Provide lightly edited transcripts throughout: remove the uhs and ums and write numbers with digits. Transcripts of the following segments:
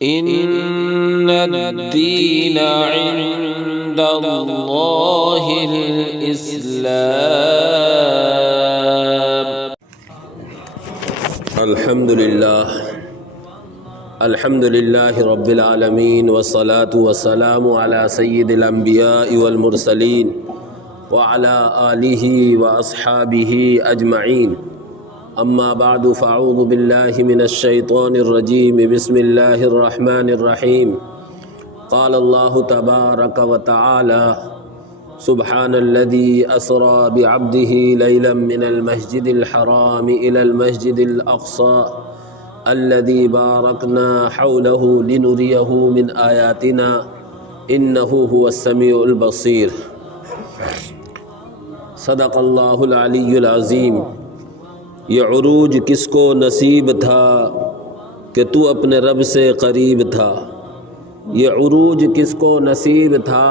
إن الدين عند الله الإسلام. الحمد لله رب العالمين والصلاة والسلام على سيد الأنبياء والمرسلين وعلى آله وأصحابه أجمعين. أما بعد فأعوذ بالله من الشيطان الرجيم. بسم الله الرحمن الرحيم. قال الله تبارك وتعالى: سبحان الذي أسرى بعبده ليلا من المسجد الحرام إلى المسجد الأقصى الذي باركنا حوله لنريه من آياتنا إنه هو السميع البصير. صدق اللہ العلی العظیم. یہ عروج کس کو نصیب تھا کہ تو اپنے رب سے قریب تھا. یہ عروج کس کو نصیب تھا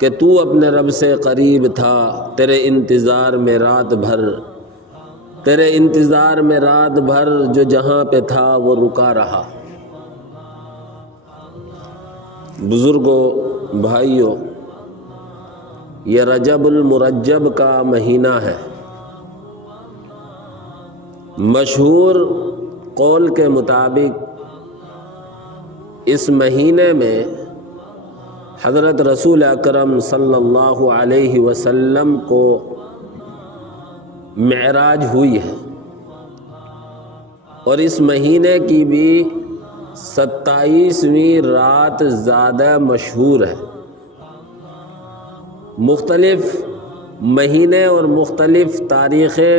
کہ تو اپنے رب سے قریب تھا. تیرے انتظار میں رات بھر جو جہاں پہ تھا وہ رکا رہا. بزرگوں، بھائیوں، یہ رجب المرجب کا مہینہ ہے. مشہور قول کے مطابق اس مہینے میں حضرت رسول اکرم صلی اللہ علیہ وسلم کو معراج ہوئی ہے، اور اس مہینے کی بھی 27ویں رات زیادہ مشہور ہے. مختلف مہینے اور مختلف تاریخیں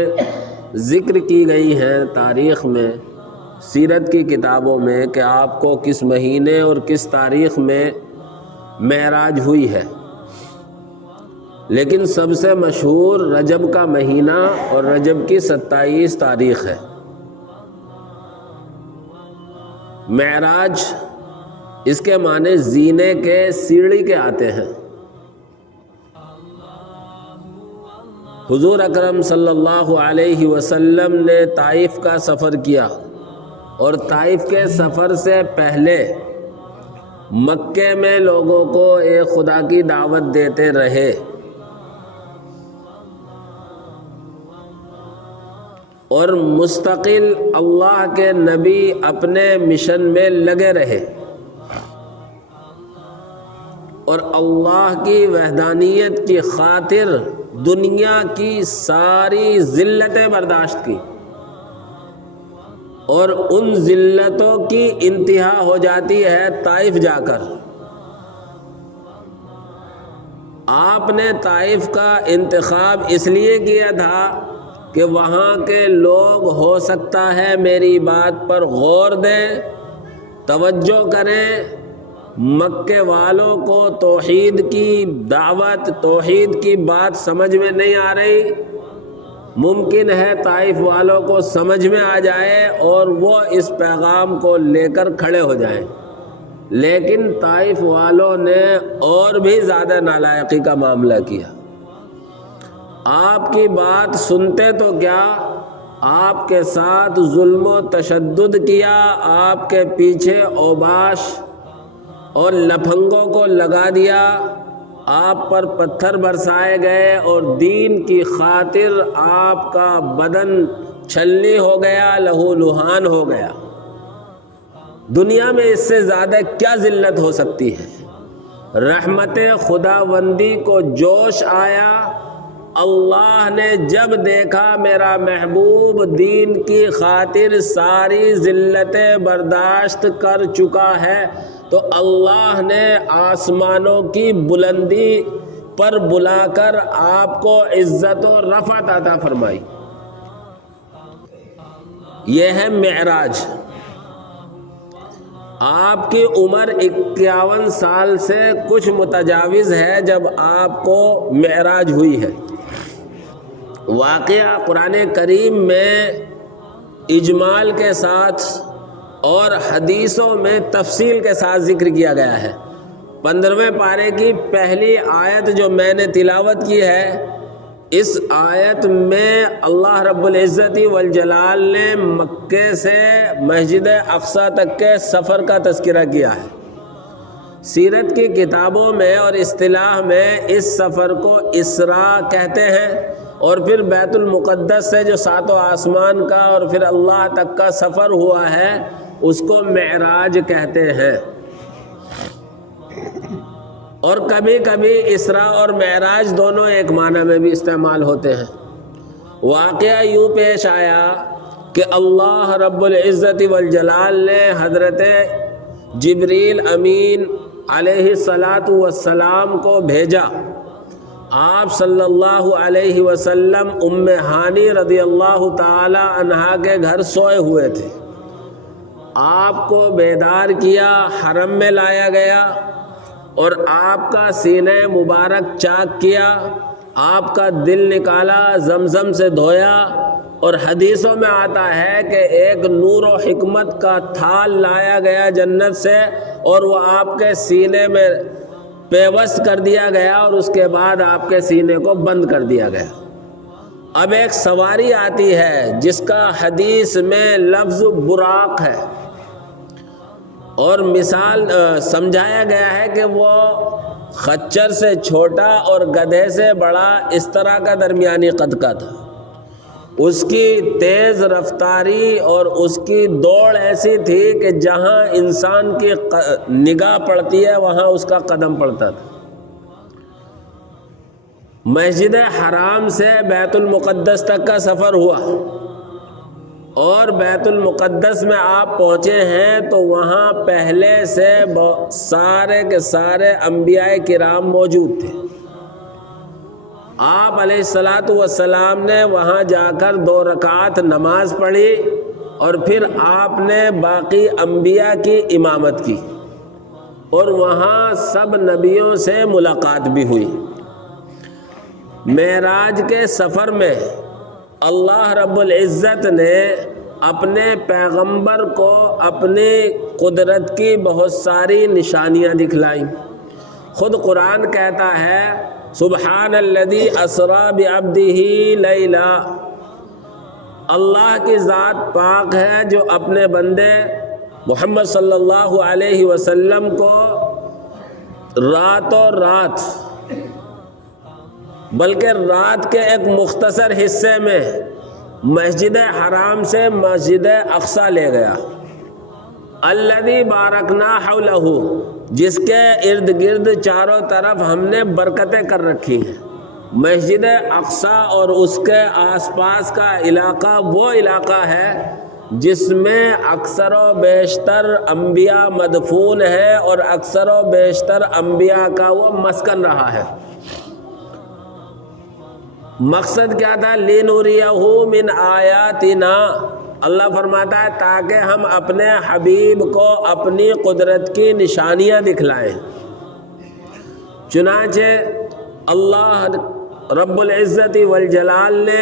ذکر کی گئی ہیں تاریخ میں، سیرت کی کتابوں میں، کہ آپ کو کس مہینے اور کس تاریخ میں معراج ہوئی ہے. لیکن سب سے مشہور رجب کا مہینہ اور رجب کی 27 تاریخ ہے. معراج اس کے معنی زینے کے، سیڑھی کے آتے ہیں. حضور اکرم صلی اللہ علیہ وسلم نے طائف کا سفر کیا، اور طائف کے سفر سے پہلے مکے میں لوگوں کو ایک خدا کی دعوت دیتے رہے. اور مستقل اللہ کے نبی اپنے مشن میں لگے رہے، اور اللہ کی وحدانیت کی خاطر دنیا کی ساری ذلتیں برداشت کی. اور ان ذلتوں کی انتہا ہو جاتی ہے طائف جا کر. آپ نے طائف کا انتخاب اس لیے کیا تھا کہ وہاں کے لوگ ہو سکتا ہے میری بات پر غور دیں، توجہ کریں. مکے والوں کو توحید کی دعوت، توحید کی بات سمجھ میں نہیں آ رہی. ممکن ہے طائف والوں کو سمجھ میں آ جائے اور وہ اس پیغام کو لے کر کھڑے ہو جائیں. لیکن طائف والوں نے اور بھی زیادہ نالائقی کا معاملہ کیا. آپ کی بات سنتے تو کیا، آپ کے ساتھ ظلم و تشدد کیا، آپ کے پیچھے اوباش اور لپھنگوں کو لگا دیا، آپ پر پتھر برسائے گئے، اور دین کی خاطر آپ کا بدن چھلنی ہو گیا، لہو لہان ہو گیا. دنیا میں اس سے زیادہ کیا ذلت ہو سکتی ہے؟ رحمت خداوندی کو جوش آیا. اللہ نے جب دیکھا میرا محبوب دین کی خاطر ساری ذلتیں برداشت کر چکا ہے، تو اللہ نے آسمانوں کی بلندی پر بلا کر آپ کو عزت و رفعت عطا فرمائی. یہ ہے معراج. آپ کی عمر 51 سال سے کچھ متجاوز ہے جب آپ کو معراج ہوئی ہے. واقعہ قرآن کریم میں اجمال کے ساتھ اور حدیثوں میں تفصیل کے ساتھ ذکر کیا گیا ہے. 15ویں پارے کی پہلی آیت جو میں نے تلاوت کی ہے، اس آیت میں اللہ رب العزت والجلال نے مکے سے مسجد اقصی تک کے سفر کا تذکرہ کیا ہے۔ سیرت کی کتابوں میں اور اصطلاح میں اس سفر کو اسراء کہتے ہیں، اور پھر بیت المقدس سے جو 7 آسمان کا اور پھر اللہ تک کا سفر ہوا ہے اس کو معراج کہتے ہیں۔ اور کبھی کبھی اسراء اور معراج دونوں ایک معنی میں بھی استعمال ہوتے ہیں۔ واقعہ یوں پیش آیا کہ اللہ رب العزت والجلال نے حضرت جبریل امین علیہ السلام کو بھیجا۔ آپ صلی اللہ علیہ وسلم ام ہانی رضی اللہ تعالی عنہا کے گھر سوئے ہوئے تھے۔ آپ کو بیدار کیا، حرم میں لایا گیا اور آپ کا سینہ مبارک چاک کیا، آپ کا دل نکالا، زمزم سے دھویا، اور حدیثوں میں آتا ہے کہ ایک نور و حکمت کا تھال لایا گیا جنت سے اور وہ آپ کے سینے میں پیوست کر دیا گیا، اور اس کے بعد آپ کے سینے کو بند کر دیا گیا۔ اب ایک سواری آتی ہے جس کا حدیث میں لفظ براق ہے، اور مثال سمجھایا گیا ہے کہ وہ خچر سے چھوٹا اور گدھے سے بڑا اس طرح کا درمیانی قد کا تھا۔ اس کی تیز رفتاری اور اس کی دوڑ ایسی تھی کہ جہاں انسان کی نگاہ پڑتی ہے وہاں اس کا قدم پڑتا تھا۔ مسجد حرام سے بیت المقدس تک کا سفر ہوا، اور بیت المقدس میں آپ پہنچے ہیں تو وہاں پہلے سے سارے کے سارے انبیاء کرام موجود تھے۔ آپ علیہ السلام نے وہاں جا کر 2 رکعت نماز پڑھی، اور پھر آپ نے باقی انبیاء کی امامت کی، اور وہاں سب نبیوں سے ملاقات بھی ہوئی۔ معراج کے سفر میں اللہ رب العزت نے اپنے پیغمبر کو اپنی قدرت کی بہت ساری نشانیاں دکھلائیں۔ خود قرآن کہتا ہے سبحان الذی اسریٰ بعبدہ لیلا، اللہ کی ذات پاک ہے جو اپنے بندے محمد صلی اللہ علیہ وسلم کو راتوں رات، بلکہ رات کے ایک مختصر حصے میں مسجد حرام سے مسجد اقصی لے گیا۔ الذی بارکنا حولہ، جس کے ارد گرد چاروں طرف ہم نے برکتیں کر رکھی ہیں۔ مسجد اقصی اور اس کے آس پاس کا علاقہ وہ علاقہ ہے جس میں اکثر و بیشتر انبیاء مدفون ہے، اور اکثر و بیشتر انبیاء کا وہ مسکن رہا ہے۔ مقصد کیا تھا؟ لِنُرِيَهُ مِنْ آیَاتِنَا، اللہ فرماتا ہے تاکہ ہم اپنے حبیب کو اپنی قدرت کی نشانیاں دکھلائیں۔ چنانچہ اللہ رب العزت والجلال نے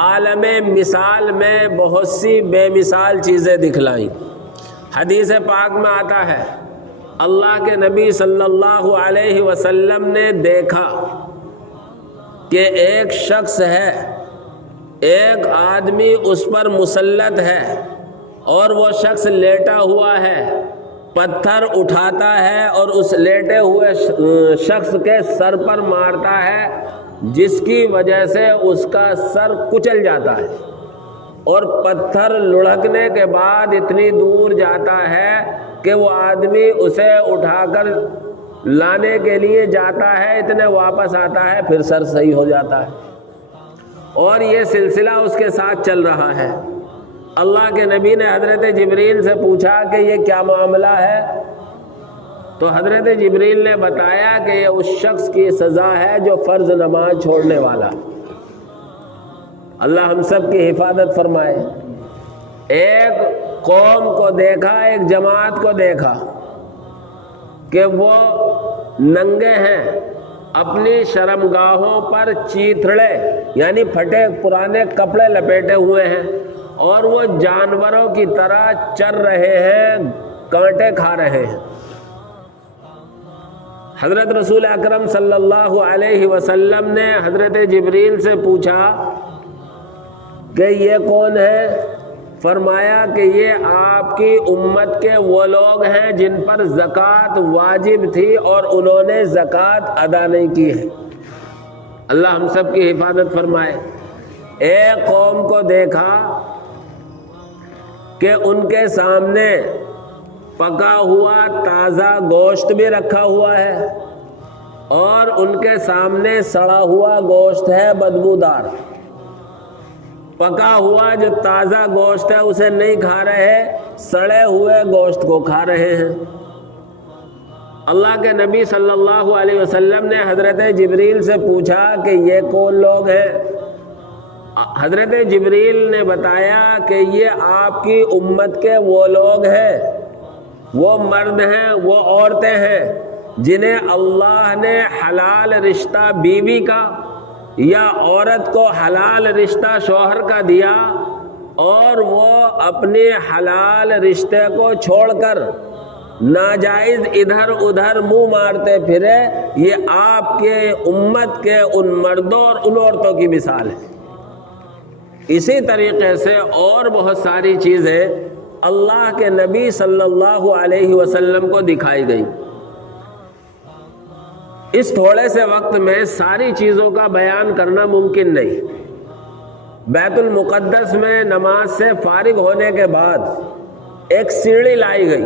عالم مثال میں بہت سی بے مثال چیزیں دکھلائیں۔ حدیث پاک میں آتا ہے اللہ کے نبی صلی اللہ علیہ وسلم نے دیکھا کہ ایک شخص ہے، ایک آدمی اس پر مسلط ہے، اور وہ شخص لیٹا ہوا ہے، پتھر اٹھاتا ہے اور اس لیٹے ہوئے شخص کے سر پر مارتا ہے، جس کی وجہ سے اس کا سر کچل جاتا ہے، اور پتھر لڑھکنے کے بعد اتنی دور جاتا ہے کہ وہ آدمی اسے اٹھا کر لانے کے لیے جاتا ہے، اتنے واپس آتا ہے، پھر سر صحیح ہو جاتا ہے، اور یہ سلسلہ اس کے ساتھ چل رہا ہے۔ اللہ کے نبی نے حضرت جبریل سے پوچھا کہ یہ کیا معاملہ ہے؟ تو حضرت جبریل نے بتایا کہ یہ اس شخص کی سزا ہے جو فرض نماز چھوڑنے والا۔ اللہ ہم سب کی حفاظت فرمائے۔ ایک قوم کو دیکھا، ایک جماعت کو دیکھا کہ وہ ننگے ہیں، اپنی شرمگاہوں پر چیتھڑے یعنی پھٹے پرانے کپڑے لپیٹے ہوئے ہیں، اور وہ جانوروں کی طرح چر رہے ہیں، کانٹے کھا رہے ہیں۔ حضرت رسول اکرم صلی اللہ علیہ وسلم نے حضرت جبریل سے پوچھا کہ یہ کون ہے؟ فرمایا کہ یہ آپ کی امت کے وہ لوگ ہیں جن پر زکوٰۃ واجب تھی اور انہوں نے زکوٰۃ ادا نہیں کی ہے۔ اللہ ہم سب کی حفاظت فرمائے۔ ایک قوم کو دیکھا کہ ان کے سامنے پکا ہوا تازہ گوشت بھی رکھا ہوا ہے اور ان کے سامنے سڑا ہوا گوشت ہے بدبودار۔ پکا ہوا جو تازہ گوشت ہے اسے نہیں کھا رہے، سڑے ہوئے گوشت کو کھا رہے ہیں۔ اللہ کے نبی صلی اللہ علیہ وسلم نے حضرت جبریل سے پوچھا کہ یہ کون لوگ ہیں؟ حضرت جبریل نے بتایا کہ یہ آپ کی امت کے وہ لوگ ہیں، وہ مرد ہیں، وہ عورتیں ہیں جنہیں اللہ نے حلال رشتہ بیوی کا یا عورت کو حلال رشتہ شوہر کا دیا اور وہ اپنے حلال رشتے کو چھوڑ کر ناجائز ادھر ادھر منہ مارتے پھرے۔ یہ آپ کے امت کے ان مردوں اور ان عورتوں کی مثال ہے۔ اسی طریقے سے اور بہت ساری چیزیں اللہ کے نبی صلی اللہ علیہ وسلم کو دکھائی گئی۔ اس تھوڑے سے وقت میں ساری چیزوں کا بیان کرنا ممکن نہیں۔ بیت المقدس میں نماز سے فارغ ہونے کے بعد ایک سیڑھی لائی گئی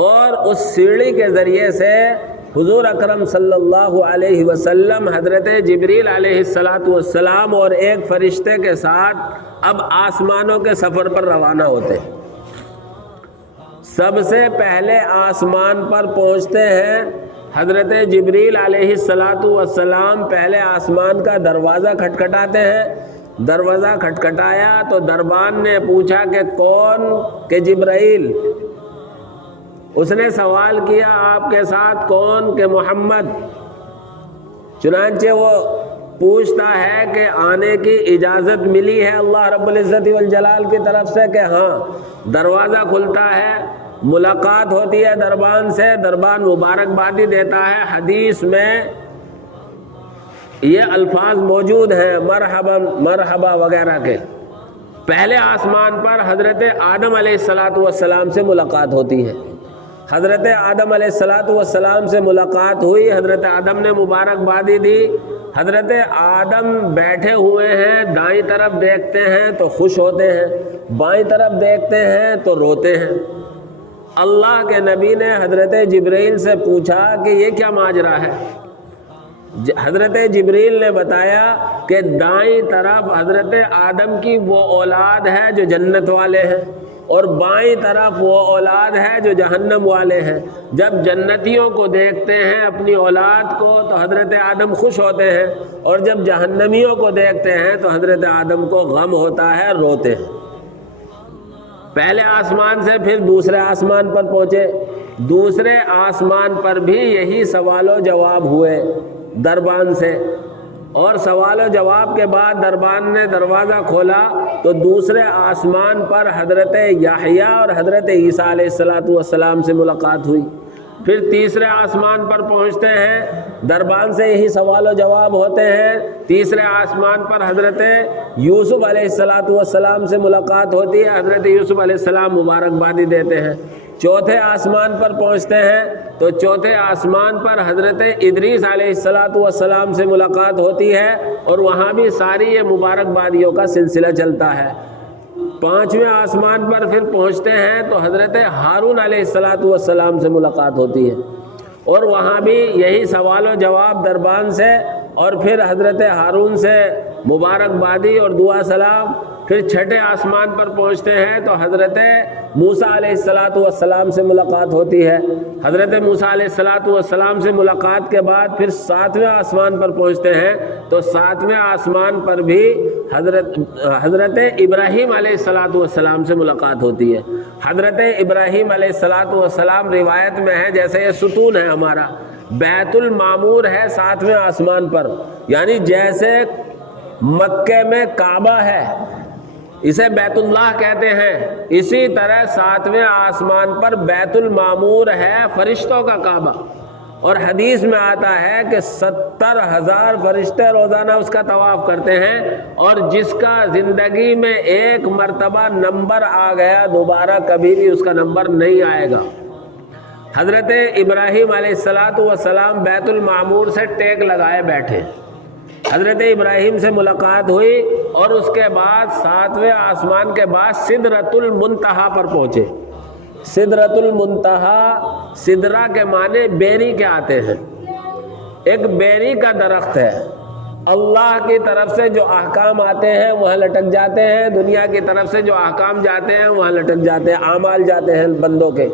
اور اس سیڑھی کے ذریعے سے حضور اکرم صلی اللہ علیہ وسلم حضرت جبریل علیہ السلام اور ایک فرشتے کے ساتھ اب آسمانوں کے سفر پر روانہ ہوتے ہیں۔ سب سے پہلے آسمان پر پہنچتے ہیں حضرت جبریل علیہ السلام، پہلے آسمان کا دروازہ کھٹکھٹاتے ہیں۔ دروازہ کھٹکھٹایا تو دربان نے پوچھا کہ کون؟ کہ جبرائیل۔ اس نے سوال کیا آپ کے ساتھ کون؟ کہ محمد۔ چنانچہ وہ پوچھتا ہے کہ آنے کی اجازت ملی ہے اللہ رب العزت والجلال کی طرف سے؟ کہ ہاں۔ دروازہ کھلتا ہے، ملاقات ہوتی ہے دربان سے، دربان مبارکبادی دیتا ہے۔ حدیث میں یہ الفاظ موجود ہیں مرحبا مرحبا وغیرہ کے۔ پہلے آسمان پر حضرت آدم علیہ السلام سے ملاقات ہوتی ہے۔ حضرت آدم علیہ السلام سے ملاقات ہوئی، حضرت آدم نے مبارکبادی دی۔ حضرت آدم بیٹھے ہوئے ہیں، دائیں طرف دیکھتے ہیں تو خوش ہوتے ہیں، بائیں طرف دیکھتے ہیں تو روتے ہیں۔ اللہ کے نبی نے حضرت جبرائیل سے پوچھا کہ یہ کیا ماجرا ہے؟ حضرت جبرائیل نے بتایا کہ دائیں طرف حضرت آدم کی وہ اولاد ہے جو جنت والے ہیں اور بائیں طرف وہ اولاد ہے جو جہنم والے ہیں۔ جب جنتیوں کو دیکھتے ہیں اپنی اولاد کو تو حضرت آدم خوش ہوتے ہیں، اور جب جہنمیوں کو دیکھتے ہیں تو حضرت آدم کو غم ہوتا ہے، روتے ہیں۔ پہلے آسمان سے پھر دوسرے آسمان پر پہنچے۔ دوسرے آسمان پر بھی یہی سوال و جواب ہوئے دربان سے، اور سوال و جواب کے بعد دربان نے دروازہ کھولا تو دوسرے آسمان پر حضرت یحییٰ اور حضرت عیسیٰ علیہ السلام سے ملاقات ہوئی۔ پھر تیسرے آسمان پر پہنچتے ہیں، دربان سے یہی سوال و جواب ہوتے ہیں۔ تیسرے آسمان پر حضرت یوسف علیہ السلام سے ملاقات ہوتی ہے، حضرت یوسف علیہ السلام مبارکبادی دیتے ہیں۔ چوتھے آسمان پر پہنچتے ہیں تو چوتھے آسمان پر حضرت ادریس علیہ السلام سے ملاقات ہوتی ہے، اور وہاں بھی ساری یہ مبارکبادیوں کا سلسلہ چلتا ہے۔ پانچویں آسمان پر پھر پہنچتے ہیں تو حضرت ہارون علیہ السلام سے ملاقات ہوتی ہے، اور وہاں بھی یہی سوال و جواب دربان سے، اور پھر حضرت ہارون سے مبارکبادی اور دعا سلام۔ پھر چھٹے آسمان پر پہنچتے ہیں تو حضرت موسیٰ علیہ السلام سے ملاقات ہوتی ہے۔ حضرت موسیٰ علیہ السلام سے ملاقات کے بعد پھر ساتویں آسمان پر پہنچتے ہیں تو ساتویں آسمان پر بھی حضرت ابراہیم علیہ السلام سے ملاقات ہوتی ہے۔ حضرت ابراہیم علیہ السلام روایت میں ہے جیسے یہ ستون ہے ہمارا، بیت المعمور ہے ساتویں آسمان پر، یعنی جیسے مکے میں کعبہ ہے اسے بیت اللہ کہتے ہیں، اسی طرح ساتویں آسمان پر بیت المعمور ہے فرشتوں کا کعبہ، اور حدیث میں آتا ہے کہ 70,000 فرشتے روزانہ اس کا طواف کرتے ہیں، اور جس کا زندگی میں ایک مرتبہ نمبر آ گیا دوبارہ کبھی بھی اس کا نمبر نہیں آئے گا۔ حضرت ابراہیم علیہ السلام بیت المعمور سے ٹیک لگائے بیٹھے، حضرت ابراہیم سے ملاقات ہوئی اور اس کے بعد 7ویں آسمان کے بعد سدرۃ المنتہا پر پہنچے۔ سدرۃ المنتہا، سدرہ کے معنی بیری کے آتے ہیں، ایک بیری کا درخت ہے، اللہ کی طرف سے جو احکام آتے ہیں وہاں لٹک جاتے ہیں، دنیا کی طرف سے جو احکام جاتے ہیں وہاں لٹک جاتے ہیں، اعمال جاتے ہیں بندوں کے۔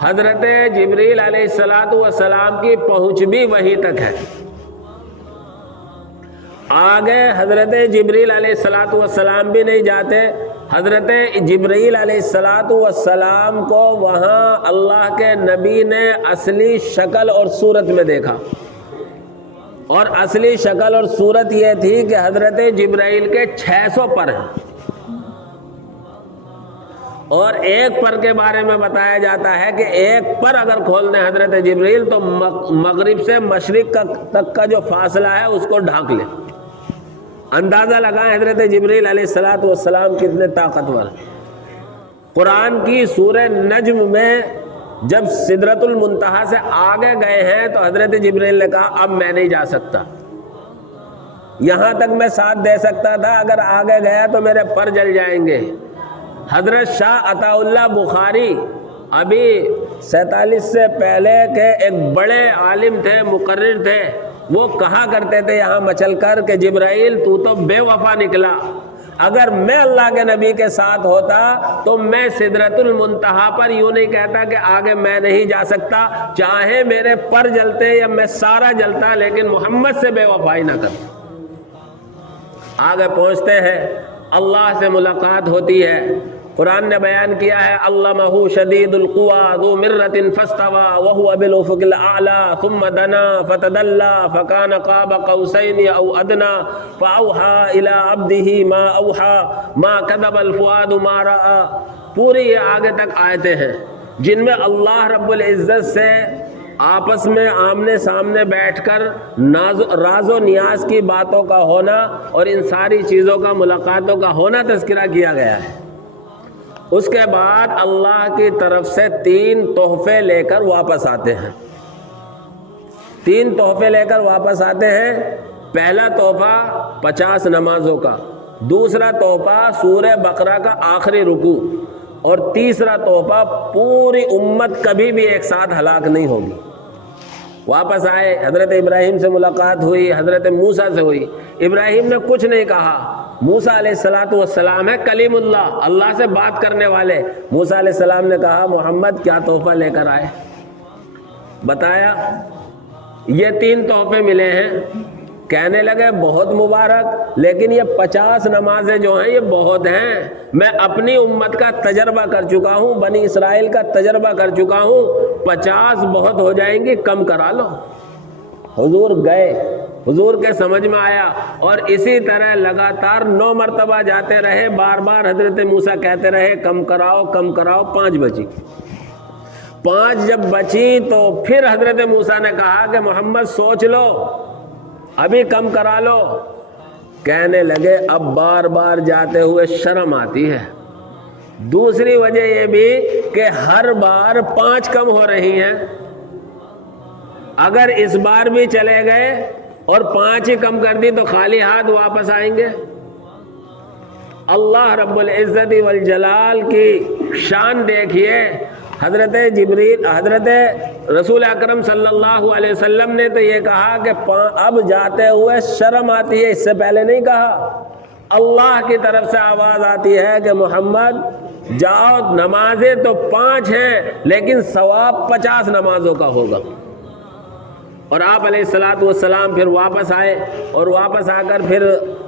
حضرت جبریل علیہ السلام کی پہنچ بھی وہیں تک ہے۔ آگے حضرت جبریل علیہ السلام بھی نہیں جاتے۔ حضرت جبریل علیہ السلام کو وہاں اللہ کے نبی نے اصلی شکل اور صورت میں دیکھا، اور اصلی شکل اور صورت یہ تھی کہ حضرت جبرائیل کے 600 پر ہیں، اور ایک پر کے بارے میں بتایا جاتا ہے کہ ایک پر اگر کھول دیں حضرت جبرائیل تو مغرب سے مشرق تک کا جو فاصلہ ہے اس کو ڈھانک لے۔ اندازہ لگائیں حضرت جبرائیل علیہ السلام کتنے طاقتور۔ قرآن کی سورہ نجم میں جب سدرۃ المنتہا سے آگے گئے ہیں تو حضرت جبرائیل نے کہا اب میں نہیں جا سکتا، یہاں تک میں ساتھ دے سکتا تھا، اگر آگے گیا تو میرے پر جل جائیں گے۔ حضرت شاہ عطا اللہ بخاری ابھی 47 سے پہلے کے ایک بڑے عالم تھے، مقرر تھے، وہ کہا کرتے تھے یہاں مچل کر کہ جبرائیل تو بے وفا نکلا، اگر میں اللہ کے نبی کے ساتھ ہوتا تو میں سدرۃ المنتہا پر یوں نہیں کہتا کہ آگے میں نہیں جا سکتا، چاہے میرے پر جلتے یا میں سارا جلتا، لیکن محمد سے بے وفائی نہ کرتا۔ آگے پہنچتے ہیں، اللہ سے ملاقات ہوتی ہے۔ قرآن نے بیان کیا ہے علمہ شدید القویٰ ذو مرۃ فاستویٰ وہو بالافق الاعلیٰ ثم دنا فتدلی فکان قاب قوسین او ادنیٰ فاوحی الی عبدہ ما اوحی ما کذب الفؤاد ما رأی۔ پوری یہ آگے تک آیتیں ہیں جن میں اللہ رب العزت سے آپس میں آمنے سامنے بیٹھ کر راز و نیاز کی باتوں کا ہونا اور ان ساری چیزوں کا، ملاقاتوں کا ہونا تذکرہ کیا گیا ہے۔ اس کے بعد اللہ کی طرف سے 3 تحفے لے کر واپس آتے ہیں، 3 تحفے لے کر واپس آتے ہیں۔ پہلا تحفہ 50 نمازوں کا، دوسرا تحفہ سورہ بقرہ کا آخری رکوع، اور تیسرا تحفہ پوری امت کبھی بھی ایک ساتھ ہلاک نہیں ہوگی۔ واپس آئے، حضرت ابراہیم سے ملاقات ہوئی، حضرت موسیٰ سے ہوئی۔ ابراہیم نے کچھ نہیں کہا، موسیٰ علیہ السلام ہے کلیم اللہ، اللہ سے بات کرنے والے۔ موسیٰ علیہ السلام نے کہا محمد کیا تحفہ لے کر آئے؟ بتایا یہ 3 تحفے ملے ہیں۔ کہنے لگے بہت مبارک، لیکن یہ 50 نمازیں جو ہیں یہ بہت ہیں، میں اپنی امت کا تجربہ کر چکا ہوں، بنی اسرائیل کا تجربہ کر چکا ہوں، 50 بہت ہو جائیں گی، کم کرا لو۔ حضور گئے، حضور کے سمجھ میں آیا، اور اسی طرح لگاتار 9 مرتبہ جاتے رہے، بار بار حضرت موسیٰ کہتے رہے کم کراؤ کم کراؤ، 5 بچی۔ 5 جب بچی تو پھر حضرت موسیٰ نے کہا کہ محمد سوچ لو، ابھی کم کرا لو۔ کہنے لگے اب بار بار جاتے ہوئے شرم آتی ہے، دوسری وجہ یہ بھی کہ ہر بار 5 کم ہو رہی ہیں، اگر اس بار بھی چلے گئے اور 5 ہی کم کر دی تو خالی ہاتھ واپس آئیں گے۔ اللہ رب العزت والجلال کی شان دیکھیے، حضرت جبریل، حضرت رسول اکرم صلی اللہ علیہ وسلم نے تو یہ کہا کہ اب جاتے ہوئے شرم آتی ہے، اس سے پہلے نہیں کہا۔ اللہ کی طرف سے آواز آتی ہے کہ محمد جاؤ، نمازیں تو 5 ہیں لیکن ثواب 50 نمازوں کا ہوگا۔ اور آپ علیہ السلام پھر واپس آئے، اور واپس آ کر پھر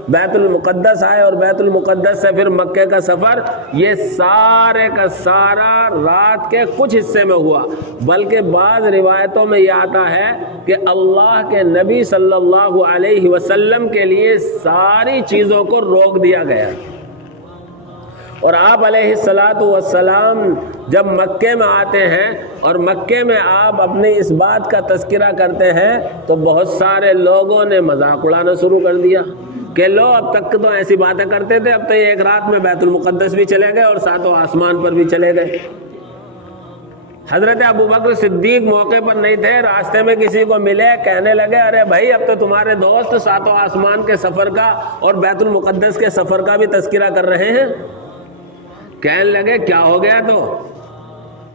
بیت المقدس آئے، اور بیت المقدس سے پھر مکے کا سفر، یہ سارے کا سارا رات کے کچھ حصے میں ہوا۔ بلکہ بعض روایتوں میں یہ آتا ہے کہ اللہ کے نبی صلی اللہ علیہ وسلم کے لیے ساری چیزوں کو روک دیا گیا، اور آپ علیہ الصلاۃ والسلام جب مکے میں آتے ہیں اور مکے میں آپ اپنی اس بات کا تذکرہ کرتے ہیں تو بہت سارے لوگوں نے مذاق اڑانا شروع کر دیا کہ لو اب تک تو ایسی باتیں کرتے تھے، اب تو ایک رات میں بیت المقدس بھی چلے گئے اور ساتوں آسمان پر بھی چلے گئے۔ حضرت ابو بکر صدیق موقع پر نہیں تھے، راستے میں کسی کو ملے، کہنے لگے ارے بھائی اب تو تمہارے دوست ساتوں آسمان کے سفر کا اور بیت المقدس کے سفر کا بھی تذکرہ کر رہے ہیں۔ کہنے لگے کیا ہو گیا؟ تو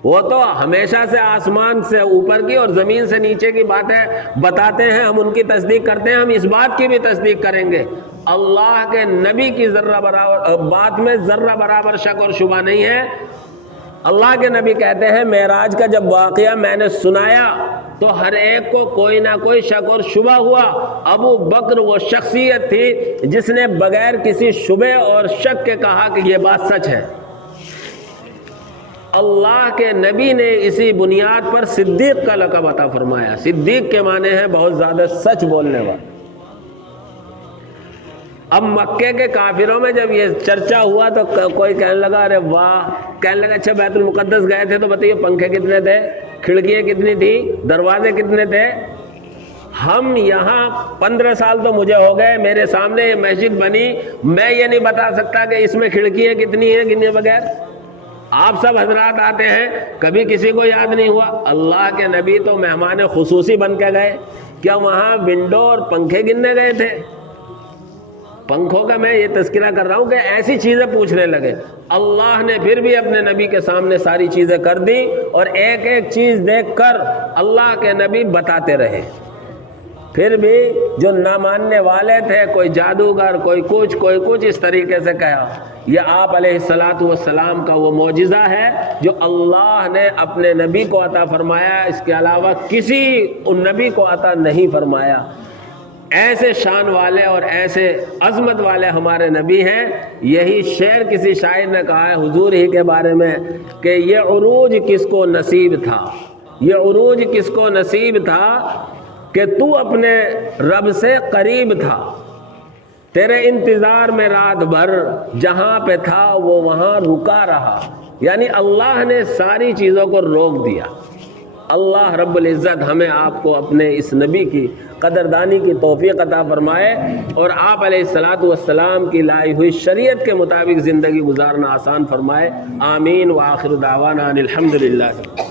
وہ تو ہمیشہ سے آسمان سے اوپر کی اور زمین سے نیچے کی باتیں بتاتے ہیں، ہم ان کی تصدیق کرتے ہیں، ہم اس بات کی بھی تصدیق کریں گے اللہ کے نبی کی ذرہ برابر بات میں ذرہ برابر شک اور شبہ نہیں ہے۔ اللہ کے نبی کہتے ہیں معراج کا جب واقعہ میں نے سنایا تو ہر ایک کو کوئی نہ کوئی شک اور شبہ ہوا۔ ابو بکر وہ شخصیت تھی جس نے بغیر کسی شبہ اور شک کے کہا کہ یہ بات سچ ہے۔ اللہ کے نبی نے اسی بنیاد پر صدیق کا لقب عطا فرمایا۔ صدیق کے معنی ہے بہت زیادہ سچ بولنے والا۔ اب مکے کے کافروں میں جب یہ چرچا ہوا تو کوئی کہنے لگا ارے واہ، کہنے لگا اچھا بیت المقدس گئے تھے تو بتائیے پنکھے کتنے تھے، کھڑکیاں کتنی تھی، دروازے کتنے تھے؟ ہم یہاں 15 سال تو مجھے ہو گئے، میرے سامنے یہ مسجد بنی، میں یہ نہیں بتا سکتا کہ اس میں کھڑکیاں کتنی ہیں گنے بغیر۔ آپ سب حضرات آتے ہیں، کبھی کسی کو یاد نہیں ہوا؟ اللہ کے نبی تو مہمان خصوصی بن کے گئے، کیا وہاں ونڈو اور پنکھے گننے گئے تھے؟ پنکھوں کا میں یہ تذکرہ کر رہا ہوں کہ ایسی چیزیں پوچھنے لگے۔ اللہ نے پھر بھی اپنے نبی کے سامنے ساری چیزیں کر دی اور ایک ایک چیز دیکھ کر اللہ کے نبی بتاتے رہے۔ پھر بھی جو نہ ماننے والے تھے، کوئی جادوگر، کوئی کچھ اس طریقے سے کہا۔ یہ آپ علیہ الصلاۃ والسلام کا وہ معجزہ ہے جو اللہ نے اپنے نبی کو عطا فرمایا، اس کے علاوہ کسی نبی کو عطا نہیں فرمایا۔ ایسے شان والے اور ایسے عظمت والے ہمارے نبی ہیں۔ یہی شعر کسی شاعر نے کہا ہے حضور ہی کے بارے میں کہ یہ عروج کس کو نصیب تھا، یہ عروج کس کو نصیب تھا کہ تو اپنے رب سے قریب تھا، تیرے انتظار میں رات بھر جہاں پہ تھا وہ وہاں رکا رہا۔ یعنی اللہ نے ساری چیزوں کو روک دیا۔ اللہ رب العزت ہمیں آپ کو اپنے اس نبی کی قدردانی کی توفیق عطا فرمائے اور آپ علیہ الصلاۃ والسلام کی لائی ہوئی شریعت کے مطابق زندگی گزارنا آسان فرمائے۔ آمین۔ وآخر دعوانا ان الحمد للہ۔